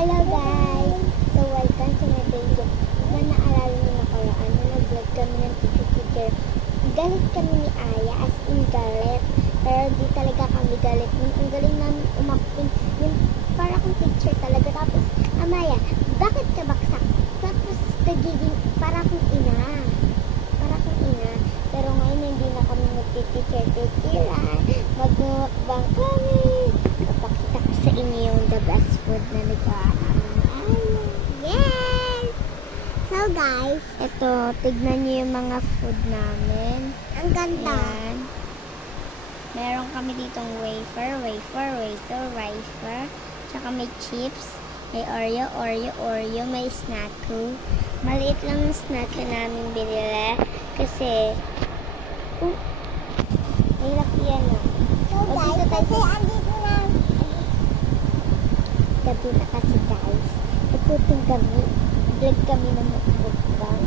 Hello guys! So welcome to my video. Na naalala nyo nakaraan na nag-vlog kami ng teacher. Galit kami ni Aya, as in galit. Pero di talaga kami galit. Ang galing namin umacting. Yung para akong teacher talaga. Tapos, Amaya, bakit ka baksak? Tapos, nagiging para akong ina. Para akong ina. Pero ngayon hindi na kami magti-teacher-teacheran. Mag-mukbang kami. Papakita ko sa inyo yung the best food na nag-aaral. Yes! So guys, ito, tignan niyo yung mga food namin. Ang ganda. Ayan. Meron kami ditong wafer. Tsaka may chips. May Oreo. May snacku. Maliit lang yung snacku namin binili. Kasi, may lakihan na. So guys, kasi andito na. Gabi na kasi guys. Ikutin kami. Vlog kami ng mukbang.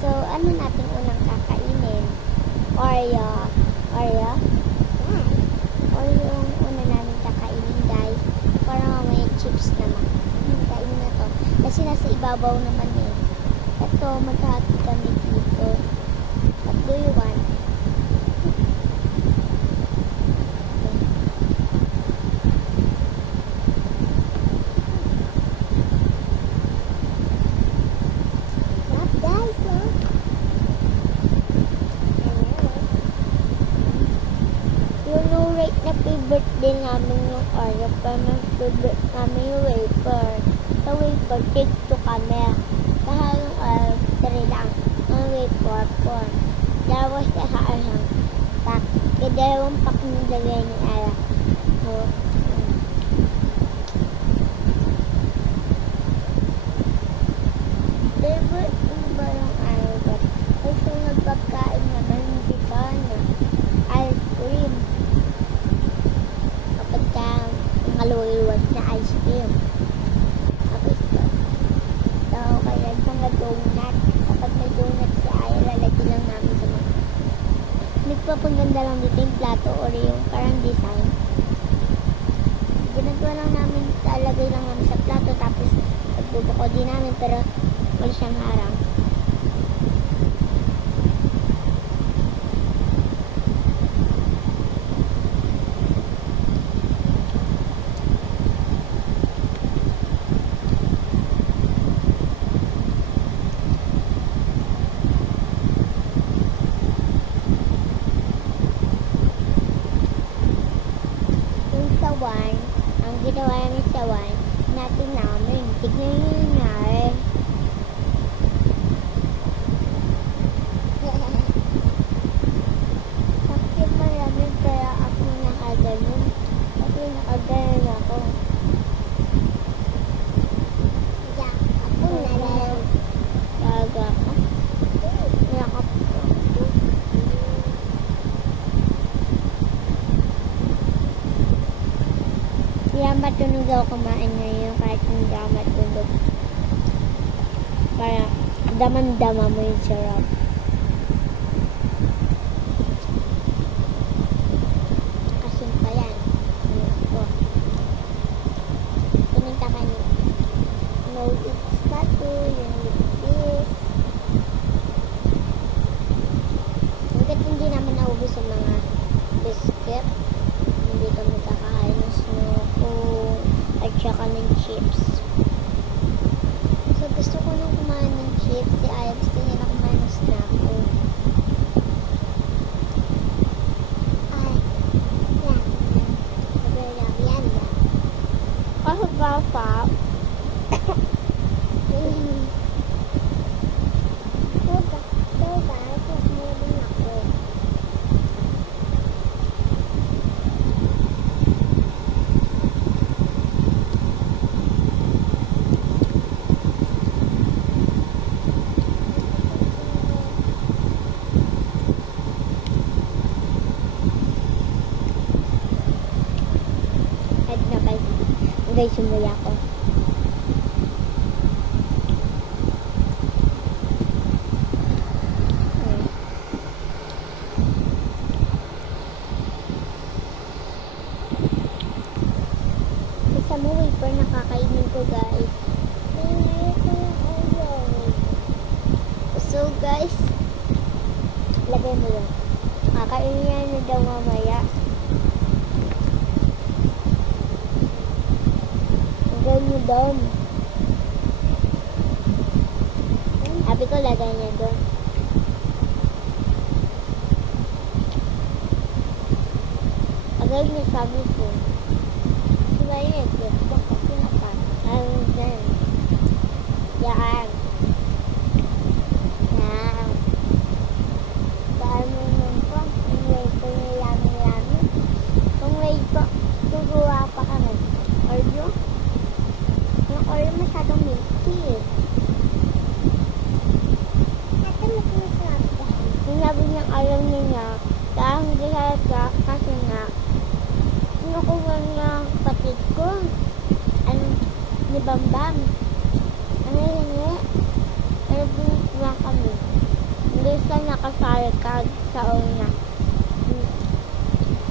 So, ano natin unang kakainin? Oreo. Oreo yung una namin kakainin guys. Para mamaya chips naman. Kainin na to. Kasi nasa ibabaw naman eh. Ito, maghahatid kami dito. What do you want? Na favorite din namin yung Oreo, pero mas favorite namin yung wafer. Sa wafer, take 2 kami. Dahil yung Oreo, 3 lang. Ang wafer, 4. Dalawa siya sa isang pack. Kaya dalawang pack nilagay ni Ara. So, favorite mo ba yung Oreo? Kasi nagpagkain naman, hindi ka na. Ice cream. Maluwag na ice cream. Tapos ito. Kaya mga donut. Kapag may donut si Aya, lalagyan lang namin sa mga. Nagpapaganda lang dito yung plato or yung parang design. Ginagawa lang namin, lalagay lang namin sa plato tapos pagbubuko din namin pero wala siyang harang. Ang ginawa namin sa wine, natin. Tignan nyo na eh. Bakit maraming kaya ako nakaganon? Kasi nakaganon ako. Ako nalang. Taga ako. Nakap ko. Kaya matunog ako kumain ngayon kahit hindi ako matunog. Para daman-dama mo yung sarap. Nakasin pa yan. Pininta ka niyo. No, it's not yung lipis. Hanggat hindi naman naubos ang mga biscuit. Hindi kami kakain ng snoko at saka ng chips. So gusto ko nung kumain ng chips, si Aya gusto niya na kumain ng snoko. Ay, yan. Ako ba pa? Guys, sumuya ko. Sa mo wafer na kakainin ko guys. mo doon. Sabi ko, lagay niya doon. Lagay niya sabi ko. Diba yun? Bakit pinapan? Ayun din. Yan. Yan. Dahil mo naman po, yung way ko yung yami-yami. Yung way ko, tuguwa pa kami. Oreo? Yung Oreo masyadong milky eh. Ate, masarap dahil. Sinabi niyang ayaw niya, dahil hindi halata kasi nga, kinukuha niya ang kapatid ko. Ano, ni Bambam. Ano yun eh? Pero binigyan kami. Hindi siya nakasali ka sa una.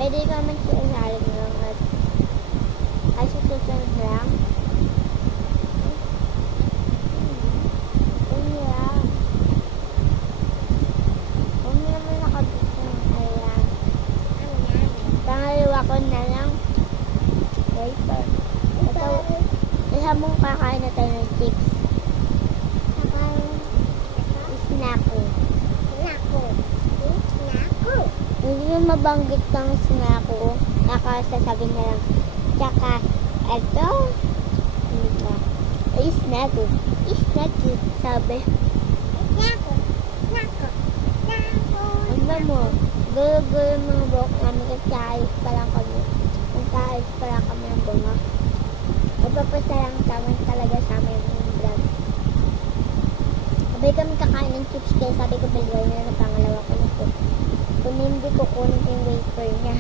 Pwede ka naman siya inalim lang at ay susunod lang. Ayan. Huwag mo naman nakabit ng ayan. Pangalawa ko na lang. Wafer. Ito, isa mong kakain na tayo ng chips. Snacko. Snacko. Snacko. Hindi mo mabanggit ng snacko. Nakasasabi na lang. Tsaka, ito. Ay, snacko. Snacko. Sabi. Snacko. Snacko. Snacko. Ano mo? Gulo-gulo mga buhok namin kasi ayos pa lang kami. Nagkaayos pa lang kami ng bunga. Magpapasalang taman talaga sa amin yung vlog. Sabay kami kakain ng chips kaya sabi ko bilway na pangalawa ko na po. Kung hindi ko kunin yung wafer niya.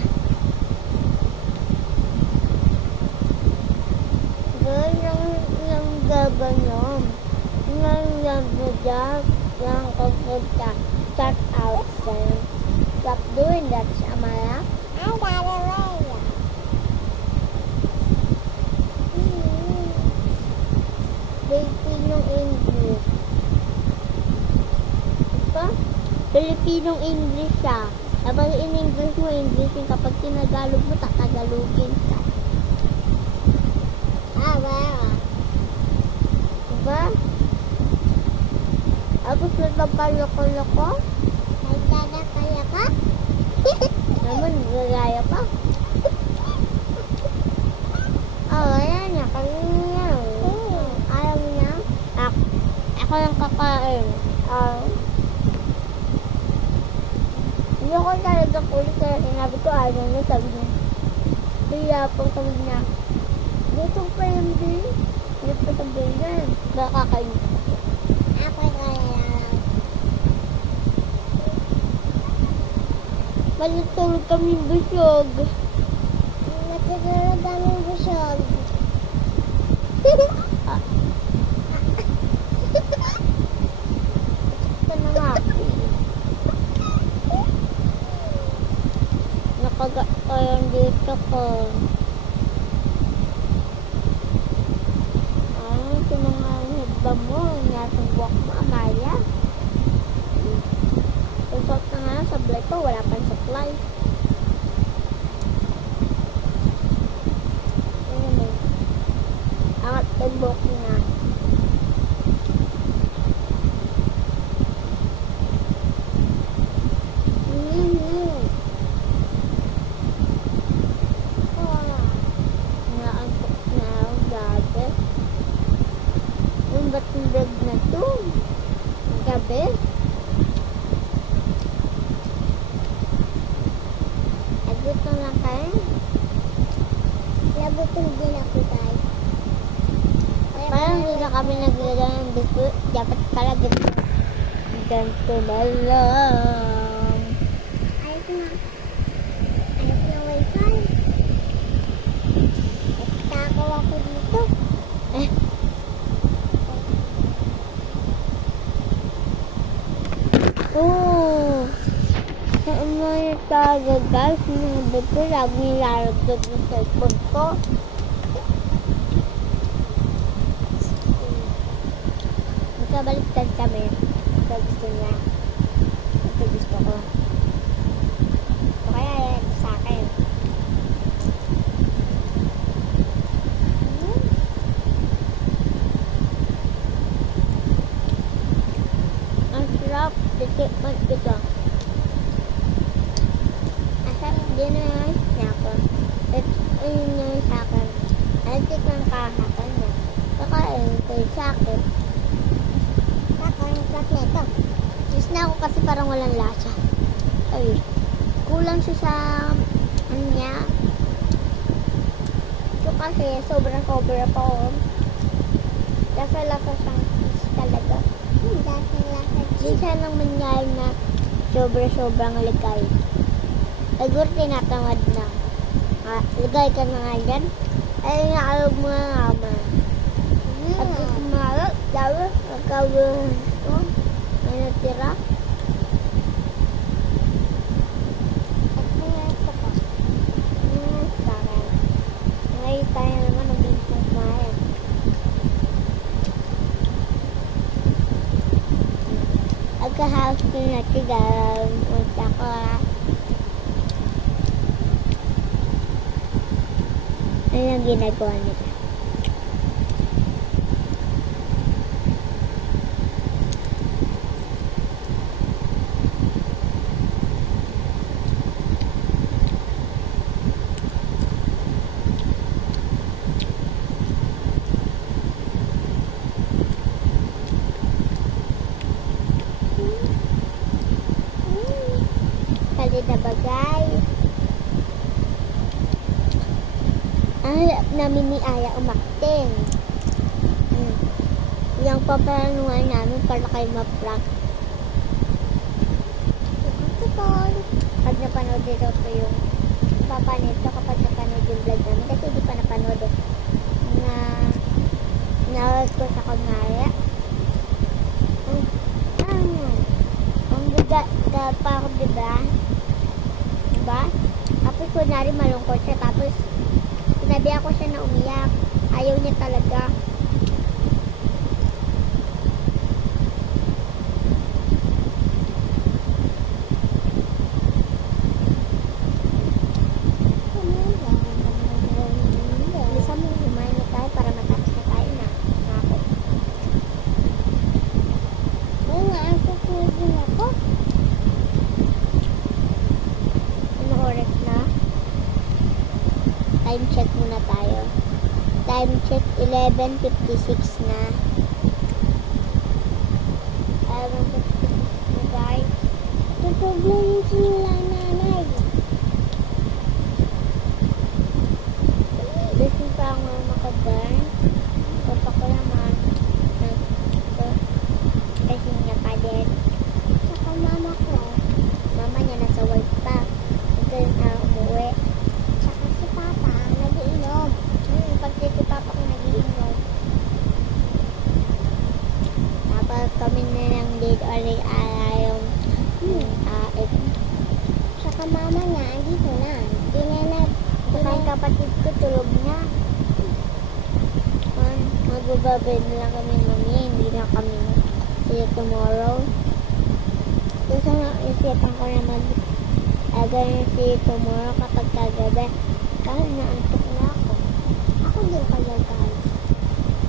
Girl, yung gabanom. Yung vlog, yung kagpunta. Start out then. Stop doing that, Amara. Ay, dalawa. Filipinong English. Ito? Filipinong English siya. Kapag in-English mo, English yun. Kapag tinagalog mo, tatagalogin ka. Diba? Tapos nagpapaloko-loko. Nagdadakaya ka? Naman, gagaya pa. Ayan niya. Kanina. Ayaw niya. Ako yung kakain. Hindi ko talaga kulit kaya sinabi ko ayaw niya. Sabi niya. Kaya pang sabi niya. Dito pa yung din. Hindi pa sabihin niya. Baka kayo. Ako kaya lang. Matutulog kami busog. Matutulog kami busog. Ito na nga. Nakagayon dito ko. Ito mga hibba mo. Natungwak mo, Amalia. Usot na nga, sablay ko. Wala pang supply. Ano mo? Angat tembok niya. Naantok na ako gabi. Yung batong vlog na to. Gabi. Gutom lang kayo. Nagutom din ako guys. Parang hindi na kami naglagay ng bigo. Dapat pala ganito na lang. Ayos na. Ayos na wifi. Takaw ako dito. Oh. Saan mo yung taga guys? Sinabi ko, lagi nilalagdag yung cellphone ko. Magkabaliktad kami. Ito gusto niya. Ito gusto ko. Ito kaya yan sa akin. tikman ito. Asap din na sa akin. At ayun na sa akin. Ay, tikman ka sa akin na. Kakain ko sa akin. Kakain ka nito. Just na ako kasi parang walang lasa. Ay, kulang siya sa ano niya. Ito kasi sobrang sobra pa ako. Lasa-lasa siyang cheese talaga. Lasa-lasa cheese. Di siya nang mangyari na sobrang ligay. Siguro tinatamad na. Ligay ka na nga dyan. Ay, naalog mo na naman. At kumarap, dawa, magkawin ito. May natira. At mga ito pa. Sarap. Ngayon tayo naman ang binsang kumain. Agka-house ko na tiga. Punta ko ano ang ginagawa nila? Kalida bagay. Ang hirap namin ni Aya umakting. Yung papanuhan namin para kayo ma-prank. Pag napanood dito ko yung papanood ko kapag napanood yung vlog namin kasi hindi pa napanood na nawag ko sa kunwari. Ang gaga pa ako, diba? Diba? Tapos kunwari malungkot siya tapos sinabi ako siya na umiyak. Ayaw niya talaga. Bisa mo kumain na tayo para matapos na tayo na. Ako. Oo nga, ako kuhin ako. Ano oras na? Time check muna tayo. Time check 11:56 na. 11:56 na guys. Tutog mo yung sinula nanay. Gusto pa ako makaburn. Papa ko naman. Kasi niya pa din. Saka mama ko. Mama niya nasa work pa. Hanggang na umuwi. Saka si Papa nagiinom. Pag si Papa ko nagiinom. Tapos kami na lang dito ulit yung saka mama niya dito na. Saka yung kapatid ko tulog na. Magbababay na lang kami mami. Hindi na kami see you tomorrow. Kasi isipan ko naman ganyan see you tomorrow kapag kagabi. Kahit naantok na ako. Ako din kagagal.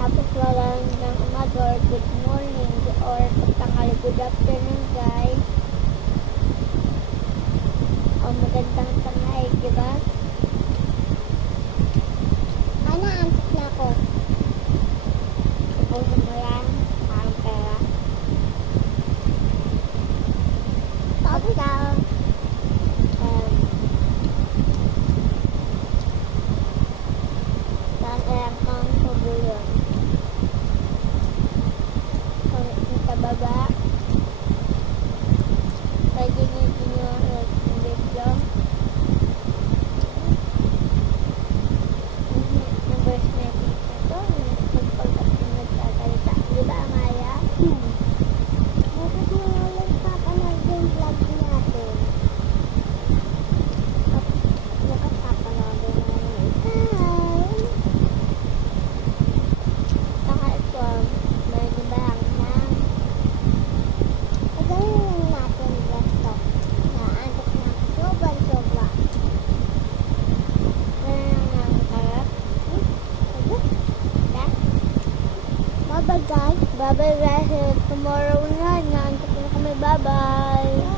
Tapos wala nang umaga good morning or pagtanghali good afternoon guys. O magandang tanghali, diba? Naantok na ako. Ipunin mo yan. Parang pera. Tapos saan kang pabulon. Sa baba. Pwede nyo sinuot yung video. Numbers message na to. Nagsasalita. Diba, Amaya? Bakit mo nga lang papanood yung vlog natin? Bakit papanood yung hi! Saka ito, may libang na pagawin lang natin laptop. Naantok na sobra. Wala lang ang karap. Bye-bye guys. Tomorrow na. Naantok na kami Bye-bye!